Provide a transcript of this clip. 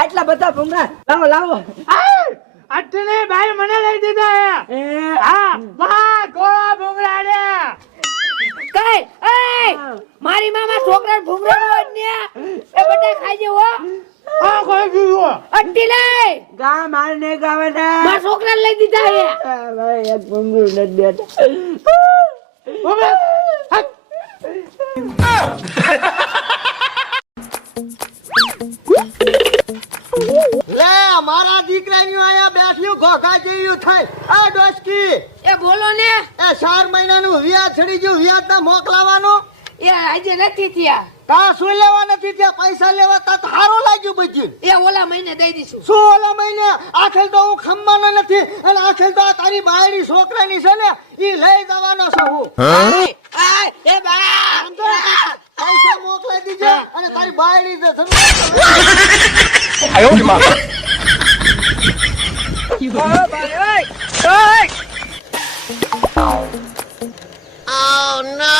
આટલા બધા ભૂંગળા લાવો લાવો. અટને ભાઈ મને લઈ દીધા હે. હા વાહ ગોળા ભૂંગળા રે. કઈ એ મારી મામા છોકરા ભૂંગળા હોય ને એ બધા ખાઈ જેવો હા કોઈ દીધો. અટ્ટી લે ગા મારને ગાવાના. મારા છોકરા લઈ દીધા હે. ભાઈ એક ભૂંગળું નથી દેતા. હવે લે મારા દીકરાની આયા બેઠ્યું ઘોઘા જેવું થાય. આ ડોસકી એ બોલો ને એ 4 મહિનાનું વ્યાજ ચડી ગયું. વ્યાજ ના મોકલાવાનું એ આજે નથી થયા તા શું લેવા નથી ત્યાં પૈસા લેવા તા સારું લાગ્યું બધું. એ ઓલા મહિને દઈ દઈશું. શું ઓલા મહિને આખેલ તો હું ખમવાનો નથી અને આખેલ તો આ તારી બાયડી છોકરાની છે ને ઈ લઈ જવાનો છું હું. એ બા પૈસા મોકલાઈ દીજે અને તારી બાયડી છે Oh no!